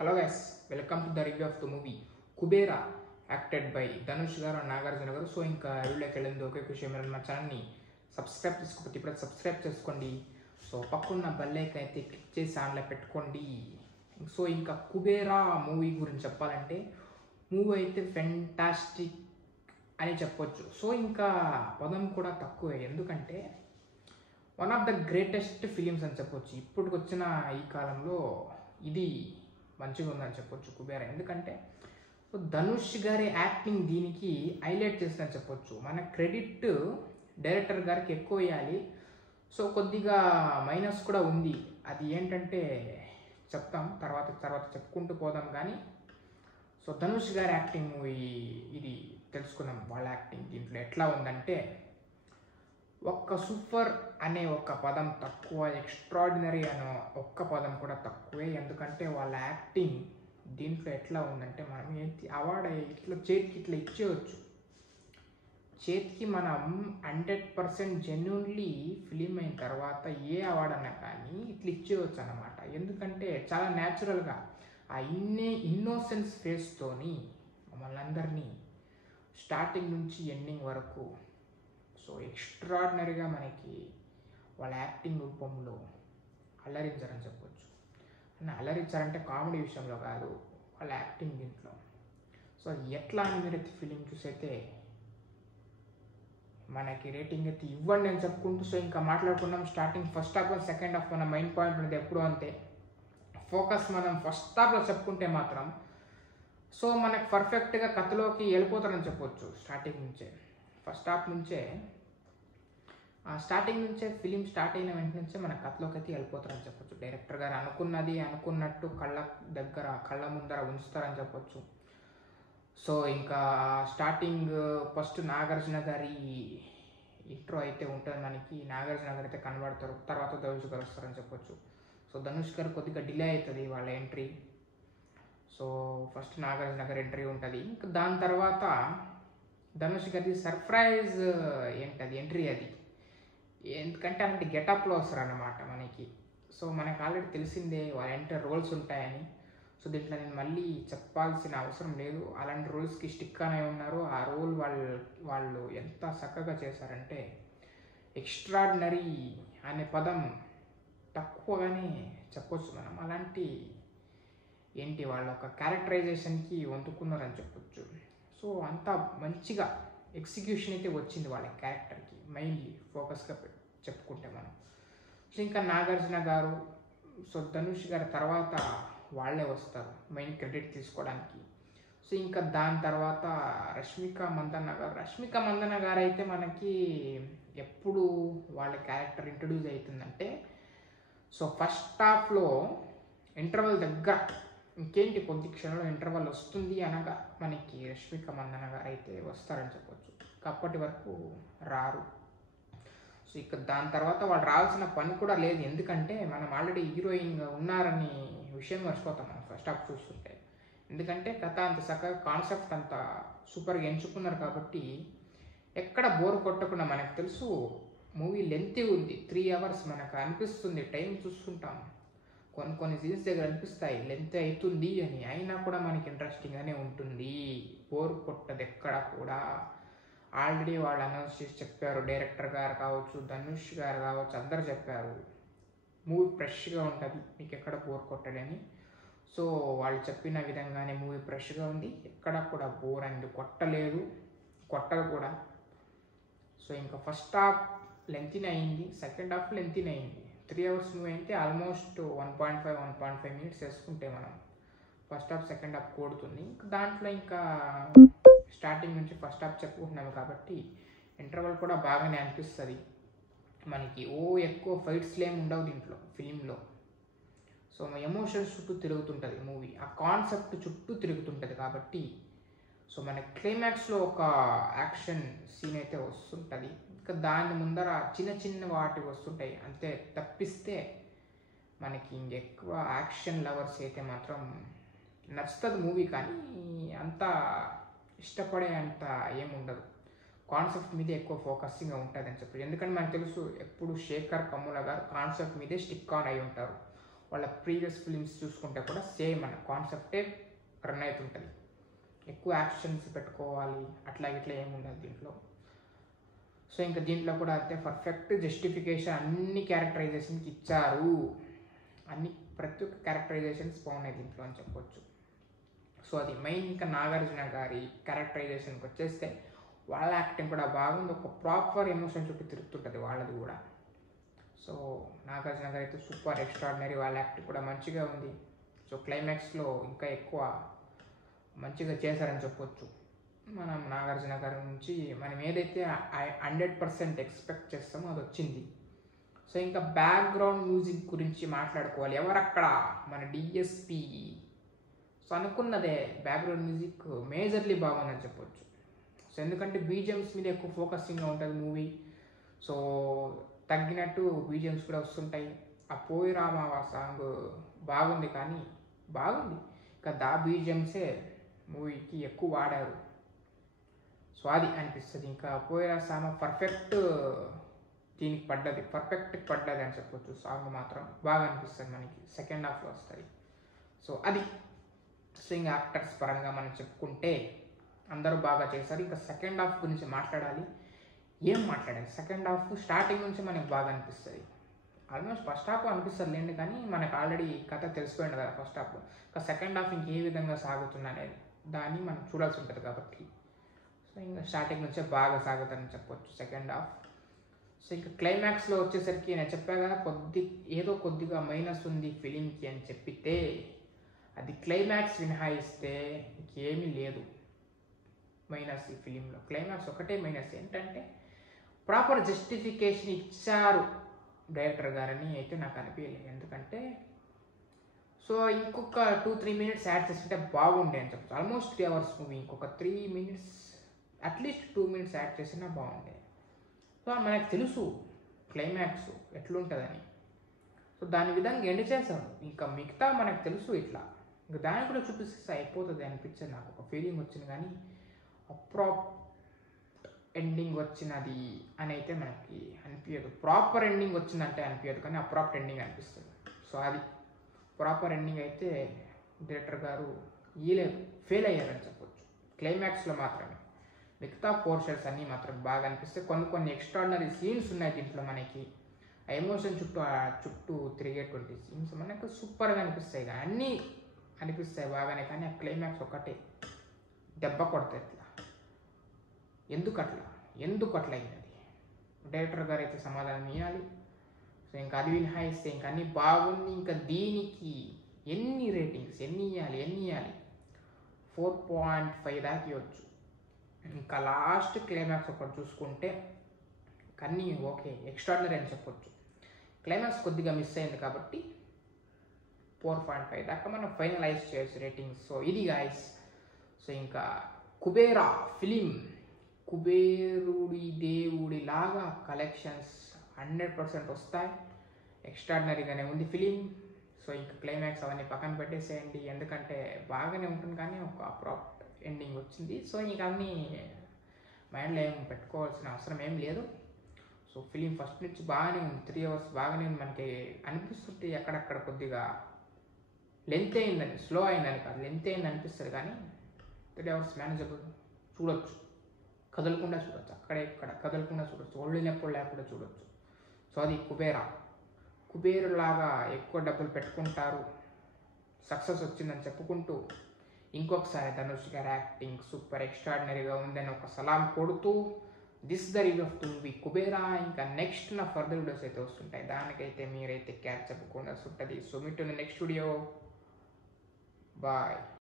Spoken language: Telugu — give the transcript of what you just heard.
Hello guys, welcome to the review of the movie Kubera acted by Dhanush garu and Nagarjuna garu. So ఇంకా వీడియోకి వెళ్ళింది ఒకే విషయం, మీరు మా ఛానల్ని సబ్స్క్రైబ్ చేసుకోకపోతే ఇప్పుడు సబ్స్క్రైబ్ చేసుకోండి. సో పక్కన బెల్ ఐకాన్ అయితే క్లిక్ చేసి ఆన్లో పెట్టుకోండి. సో ఇంకా కుబేరా మూవీ గురించి చెప్పాలంటే మూవీ అయితే ఫెంటాస్టిక్ అని చెప్పొచ్చు. సో ఇంకా పదం కూడా తక్కువే, ఎందుకంటే one of the greatest films అని చెప్పొచ్చు. ఇప్పటికి వచ్చిన ఈ కాలంలో ఇది మంచిగా ఉందని చెప్పొచ్చు కుబేరా. ఎందుకంటే ధనుష్ గారి యాక్టింగ్ దీనికి హైలైట్ చేసిందని చెప్పొచ్చు. మన క్రెడిట్ డైరెక్టర్ గారికి ఎక్కువ వేయాలి. సో కొద్దిగా మైనస్ కూడా ఉంది, అది ఏంటంటే చెప్తాం తర్వాత చెప్పుకుంటూ పోదాం. కానీ సో ధనుష్ గారి యాక్టింగ్ మూవీ ఇది తెలుసుకుందాం. వాళ్ళ యాక్టింగ్ దీంట్లో ఎట్లా ఉందంటే ఒక్క సూపర్ అనే ఒక పదం తక్కువ, ఎక్స్ట్రాడినరీ అనే ఒక్క పదం కూడా తక్కువే. ఎందుకంటే వాళ్ళ యాక్టింగ్ దీంట్లో ఎట్లా ఉందంటే మనం అవార్డు ఇట్లా చేతికి ఇట్లా ఇచ్చేయచ్చు. చేతికి మనం 100% జెన్యున్లీ ఫిలిం అయిన తర్వాత ఏ అవార్డు అన్నా కానీ ఇట్లా ఇచ్చేయచ్చు అన్నమాట. ఎందుకంటే చాలా న్యాచురల్గా ఆ ఇన్నోసెన్స్ ఫేస్తోని మమ్మల్ని అందరినీ స్టార్టింగ్ నుంచి ఎండింగ్ వరకు సో ఎక్స్ట్రాడినరీగా మనకి వాళ్ళ యాక్టింగ్ రూపంలో అల్లరించారని చెప్పొచ్చు. అని అల్లరించారంటే కామెడీ విషయంలో కాదు, వాళ్ళ యాక్టింగ్ దీంట్లో. సో ఎట్లా అని మీరైతే ఫిలిం చూసైతే మనకి రేటింగ్ అయితే ఇవ్వండి అని చెప్పుకుంటూ సో ఇంకా మాట్లాడుకున్నాం. Starting first half second half మన మైండ్ పాయింట్ అనేది ఎప్పుడు అంతే. ఫోకస్ మనం ఫస్ట్ హాఫ్లో చెప్పుకుంటే మాత్రం సో మనకు పర్ఫెక్ట్గా కథలోకి వెళ్ళిపోతారని చెప్పొచ్చు. ఫస్ట్ హాఫ్ నుంచే స్టార్టింగ్ నుంచే ఫిలిం స్టార్ట్ అయిన వెంట నుంచే మన కథలోకి అయితే వెళ్ళిపోతారని చెప్పొచ్చు. డైరెక్టర్ గారు అనుకున్నట్టు కళ్ళ ముందర ఉంచుతారని చెప్పొచ్చు. సో ఇంకా స్టార్టింగ్ ఫస్ట్ నాగార్జున గారి ఇంట్రో అయితే ఉంటుంది మనకి. నాగార్జున గారు అయితే కనబడతారు, తర్వాత ధనుష్ గారు వస్తారని చెప్పొచ్చు. సో ధనుష్ గారు కొద్దిగా డిలే అవుతుంది వాళ్ళ ఎంట్రీ. సో ఫస్ట్ నాగార్జున గారి ఎంట్రీ ఉంటుంది. ఇంకా దాని తర్వాత ధనుష్ గారి సర్ప్రైజ్ ఎంట్రీ అది. ఎందుకంటే అలాంటి గెటప్లో వస్తారు అన్నమాట మనకి. సో మనకు ఆల్రెడీ తెలిసిందే వాళ్ళ ఎంటర్ రోల్స్ ఉంటాయని. సో దీంట్లో నేను మళ్ళీ చెప్పాల్సిన అవసరం లేదు, అలాంటి రోల్స్కి స్టిక్ అనే ఉన్నారు. ఆ రోల్ వాళ్ళు ఎంత చక్కగా చేశారంటే ఎక్స్ట్రాడినరీ అనే పదం తక్కువగానే చెప్పొచ్చు మనం. అలాంటి వాళ్ళ ఒక క్యారెక్టరైజేషన్కి వంతుకున్నారని చెప్పొచ్చు. సో అంతా మంచిగా ఎగ్జిక్యూషన్ అయితే వచ్చింది వాళ్ళ క్యారెక్టర్కి, మెయిన్లీ ఫోకస్గా చెప్పుకుంటే మనం. సో ఇంకా నాగార్జున గారు సో ధనుష్ గారి తర్వాత వాళ్ళే వస్తారు మెయిన్ క్రెడిట్ తీసుకోవడానికి. సో ఇంకా దాని తర్వాత రష్మిక మందన్న గారు అయితే మనకి ఎప్పుడు వాళ్ళ క్యారెక్టర్ ఇంట్రడ్యూస్ అవుతుందంటే సో ఫస్ట్ హాఫ్లో ఇంటర్వెల్ దగ్గర ఇంకేంటి కొద్ది క్షణంలో ఇంటర్వెల్ వస్తుంది అనగా మనకి రష్మిక మందన్న గారు అయితే వస్తారని చెప్పొచ్చు. అప్పటి వరకు రారు. సో ఇక దాని తర్వాత వాళ్ళు రావాల్సిన పని కూడా లేదు, ఎందుకంటే మనం ఆల్రెడీ హీరోయిన్ ఉన్నారని విషయం మర్చిపోతాం మనం ఫస్ట్ హాఫ్ చూస్తుంటే. ఎందుకంటే కథ అంత చక్కగా కాన్సెప్ట్ అంత సూపర్గా ఎంచుకున్నారు కాబట్టి ఎక్కడ బోర్ కొట్టకుండా. మనకు తెలుసు మూవీ లెంతీ ఉంది, 3 hours మనకు అనిపిస్తుంది. టైం చూస్తుంటాం, కొన్ని సీన్స్ దగ్గర అనిపిస్తాయి లెంత్ అవుతుంది అని, అయినా కూడా మనకి ఇంట్రెస్టింగ్గానే ఉంటుంది, బోర్ కొట్టదు ఎక్కడ కూడా. ఆల్రెడీ వాళ్ళు అనౌన్స్ చేసి చెప్పారు, డైరెక్టర్ గారు కావచ్చు, ధనుష్ గారు కావచ్చు, అందరు చెప్పారు మూవీ ఫ్రెష్గా ఉంటుంది, మీకు ఎక్కడ బోర్ కొట్టడని. సో వాళ్ళు చెప్పిన విధంగానే మూవీ ఫ్రెష్గా ఉంది, ఎక్కడ కూడా బోర్ అనేది కొట్టదు కూడా. సో ఇంకా ఫస్ట్ హాఫ్ లెంతీనే అయింది, సెకండ్ హాఫ్ లెంతీనే అయింది. 3 hours మూవీ అయితే ఆల్మోస్ట్ 1.5 minutes వేసుకుంటే మనం ఫస్ట్ హాఫ్ సెకండ్ హాఫ్ కూడుతుంది. దాంట్లో ఇంకా స్టార్టింగ్ నుంచి ఫస్ట్ హాఫ్ చెప్పుకుంటున్నాము కాబట్టి ఇంటర్వల్ కూడా బాగానే అనిపిస్తుంది మనకి. ఎక్కువ ఫైట్స్లు ఏమి ఉండవు దీంట్లో ఫిలింలో. సో ఎమోషన్స్ చుట్టూ తిరుగుతుంటుంది మూవీ, ఆ కాన్సెప్ట్ చుట్టూ తిరుగుతుంటుంది కాబట్టి సో మన క్లైమాక్స్లో ఒక యాక్షన్ సీన్ అయితే వస్తుంటుంది. ఇంకా దాని ముందర చిన్న వాటి వస్తుంటాయి అంతే, తప్పిస్తే మనకి ఇంకెక్కువ యాక్షన్ లవర్స్ అయితే మాత్రం నచ్చుతుంది మూవీ. కానీ అంత ఇష్టపడే అంత ఏముండదు, కాన్సెప్ట్ మీదే ఎక్కువ ఫోకసింగ్గా ఉంటుంది అని చెప్పి. ఎందుకంటే మనకు తెలుసు ఎప్పుడు శేఖర్ కమ్ముల గారు కాన్సెప్ట్ మీదే స్టిక్ ఆన్ అయి ఉంటారు. వాళ్ళ ప్రీవియస్ ఫిలిమ్స్ చూసుకుంటే కూడా సేమ్ అన్న కాన్సెప్టే రన్ అవుతుంటుంది. ఎక్కువ యాక్షన్స్ పెట్టుకోవాలి అట్లా ఇట్లా ఏముండదు దీంట్లో. సో ఇంకా దీంట్లో కూడా అంతే పర్ఫెక్ట్ జస్టిఫికేషన్ అన్ని క్యారెక్టరైజేషన్కి ఇచ్చారు. ప్రతి ఒక్క క్యారెక్టరైజేషన్స్ బాగున్నాయి దీంట్లో అని చెప్పొచ్చు. సో అది మెయిన్. ఇంకా నాగార్జున గారి క్యారెక్టరైజేషన్కి వచ్చేస్తే వాళ్ళ యాక్టింగ్ కూడా బాగుంది. ఒక ప్రాపర్ ఎమోషన్ చుట్టూ తిరుగుతుంటుంది వాళ్ళది కూడా. సో నాగార్జున గారు అయితే సూపర్ ఎక్స్ట్రాడినరీ, వాళ్ళ యాక్టింగ్ కూడా మంచిగా ఉంది. సో క్లైమాక్స్లో ఇంకా ఎక్కువ మంచిగా చేశారని చెప్పొచ్చు. మనం నాగార్జున గారి నుంచి మనం ఏదైతే 100% ఎక్స్పెక్ట్ చేస్తామో అది వచ్చింది. సో ఇంకా బ్యాక్గ్రౌండ్ మ్యూజిక్ గురించి మాట్లాడుకోవాలి. ఎవరక్కడ మన డిఎస్పి. సో అనుకున్నదే బ్యాక్గ్రౌండ్ మ్యూజిక్ మేజర్లీ బాగుందని చెప్పొచ్చు. సో ఎందుకంటే బీజిఎమ్స్ మీద ఎక్కువ ఫోకసింగ్గా ఉంటుంది మూవీ. సో తగ్గినట్టు బీజిఎమ్స్ కూడా వస్తుంటాయి. ఆ పోయి రామావా సాంగ్ బాగుంది, కానీ బాగుంది ఇంకా దా బీజిఎమ్సే మూవీకి ఎక్కువ వాడారు. సో అది అనిపిస్తుంది. ఇంకా పోయిరా సాంగ్ పర్ఫెక్ట్ దీనికి పడ్డది అని చెప్పొచ్చు. సాంగ్ మాత్రం బాగా అనిపిస్తుంది మనకి, సెకండ్ హాఫ్లో వస్తుంది. సో అది. సో ఇంకా యాక్టర్స్ పరంగా మనం చెప్పుకుంటే అందరూ బాగా చేశారు. ఇంకా సెకండ్ హాఫ్ గురించి మాట్లాడాలి. ఏం మాట్లాడాలి? సెకండ్ హాఫ్ స్టార్టింగ్ నుంచి మనకి బాగా అనిపిస్తుంది. ఆల్మోస్ట్ ఫస్ట్ హాఫ్ అనిపిస్తుంది లేండి, కానీ మనకు ఆల్రెడీ కథ తెలిసిపోయింది కదా ఫస్ట్ హాఫ్. ఇంకా సెకండ్ హాఫ్ ఇంకే విధంగా సాగుతుంది అనేది దాన్ని మనం చూడాల్సి ఉంటుంది కాబట్టి. సో ఇంకా స్టార్టింగ్ నుంచే బాగా సాగుతుందని చెప్పొచ్చు సెకండ్ హాఫ్. సో ఇంకా క్లైమాక్స్లో వచ్చేసరికి నేను చెప్పాను కదా ఏదో కొద్దిగా మైనస్ ఉంది ఫిలింకి అని చెప్పితే, అది క్లైమాక్స్ మినహాయిస్తే ఇంకేమీ లేదు మైనస్ ఈ ఫిలింలో. క్లైమాక్స్ ఒకటే మైనస్, ఏంటంటే ప్రాపర్ జస్టిఫికేషన్ ఇచ్చారు డైరెక్టర్ గారని అయితే నాకు అనిపించలేదు. ఎందుకంటే సో ఇంకొక 2-3 minutes యాడ్ చేస్తుంటే బాగుండే అని చెప్పచ్చు. ఆల్మోస్ట్ 3 hours మూవీ, ఇంకొక 3 minutes అట్లీస్ట్ 2 minutes యాడ్ చేసినా బాగుండే. సో మనకు తెలుసు క్లైమాక్స్ ఎట్లుంటుందని. సో దాని విధంగా ఎండ్ చేశారు. ఇంకా మిగతా మనకు తెలుసు ఇట్లా, ఇంకా దాన్ని కూడా చూపిస్తే అయిపోతుంది అనిపించింది నాకు. ఒక ఫీలింగ్ వచ్చింది, కానీ అప్రాప్ట్ ఎండింగ్ వచ్చినది అని అయితే మనకి అనిపించదు. ప్రాపర్ ఎండింగ్ వచ్చిందంటే అనిపించదు, కానీ అప్రాప్ట్ ఎండింగ్ అనిపిస్తుంది. సో అది ప్రాపర్ ఎండింగ్ అయితే డైరెక్టర్ గారు ఫెయిల్ అయ్యారని చెప్పొచ్చు క్లైమాక్స్లో మాత్రమే. మిగతా పోర్షన్స్ అన్నీ మాత్రం బాగా అనిపిస్తాయి. కొన్ని ఎక్స్ట్రాడినరీ సీన్స్ ఉన్నాయి దీంట్లో మనకి. ఆ ఎమోషన్ చుట్టూ తిరిగేటువంటి సీన్స్ మనకు సూపర్గా అనిపిస్తాయి. కానీ అన్నీ అనిపిస్తాయి బాగానే, కానీ ఆ క్లైమాక్స్ ఒకటే దెబ్బ కొడతాయి. ఇట్లా ఎందుకు అట్లా అయింది? డైరెక్టర్ గారు అయితే సమాధానం ఇవ్వాలి. సో ఇంకా అది మినహాయిస్తే ఇంకా అన్నీ బాగుంది. ఇంకా దీనికి ఎన్ని రేటింగ్స్ ఎన్ని ఇవ్వాలి? 4.5 దాకా ఇవ్వచ్చు. ఇంకా లాస్ట్ క్లైమాక్స్ ఒకటి చూసుకుంటే అన్నీ ఓకే, ఎక్స్ట్రాడినరీ అని చెప్పొచ్చు. క్లైమాక్స్ కొద్దిగా మిస్ అయింది కాబట్టి 4.5 దాకా మనం ఫైనలైజ్ చేయొచ్చు రేటింగ్స్. సో ఇది గాయస్. సో ఇంకా కుబేరా ఫిలిం కుబేరుడి దేవుడి లాగా కలెక్షన్స్ 100% వస్తాయి. ఎక్స్ట్రాడినరీగానే ఉంది ఫిలిం. సో ఇంకా క్లైమాక్స్ అవన్నీ పక్కన పెట్టేసేయండి, ఎందుకంటే బాగానే ఉంటుంది, కానీ ఒక ప్రాపర్ ఎండింగ్ వచ్చింది. సో ఇంకా అన్నీ మైండ్లో ఏం పెట్టుకోవాల్సిన అవసరం ఏం లేదు. సో ఫిలిం ఫస్ట్ నుంచి బాగానే ఉంది, 3 hours బాగానే ఉంది. మనకి అనిపిస్తుంటే ఎక్కడక్కడ కొద్దిగా లెంత్ అయిందని, స్లో అయిందని కాదు, లెంత్ అయింది అనిపిస్తుంది, కానీ 3 hours మేనేజబుల్. చూడొచ్చు, కదలకుండా చూడొచ్చు, అక్కడే ఇక్కడ కదలకుండా చూడొచ్చు, ఒళ్ళు నొప్పులు లేకుండా చూడొచ్చు. సో అది కుబేరులాగా ఎక్కువ డబ్బులు పెట్టుకుంటారు, సక్సెస్ వచ్చిందని చెప్పుకుంటూ ఇంకొకసారి ధనుష్ గారి యాక్టింగ్ సూపర్ ఎక్స్ట్రాడినరీగా ఉందని ఒక సలాం కొడుతూ this the review of the movie Kubera. ఇంకా నెక్స్ట్ నా ఫర్దర్ వీడియోస్ అయితే వస్తుంటాయి, దానికైతే మీరైతే క్యాచ్ చెప్పుకోవాల్సి ఉంటుంది. So meet in the next video. Bye.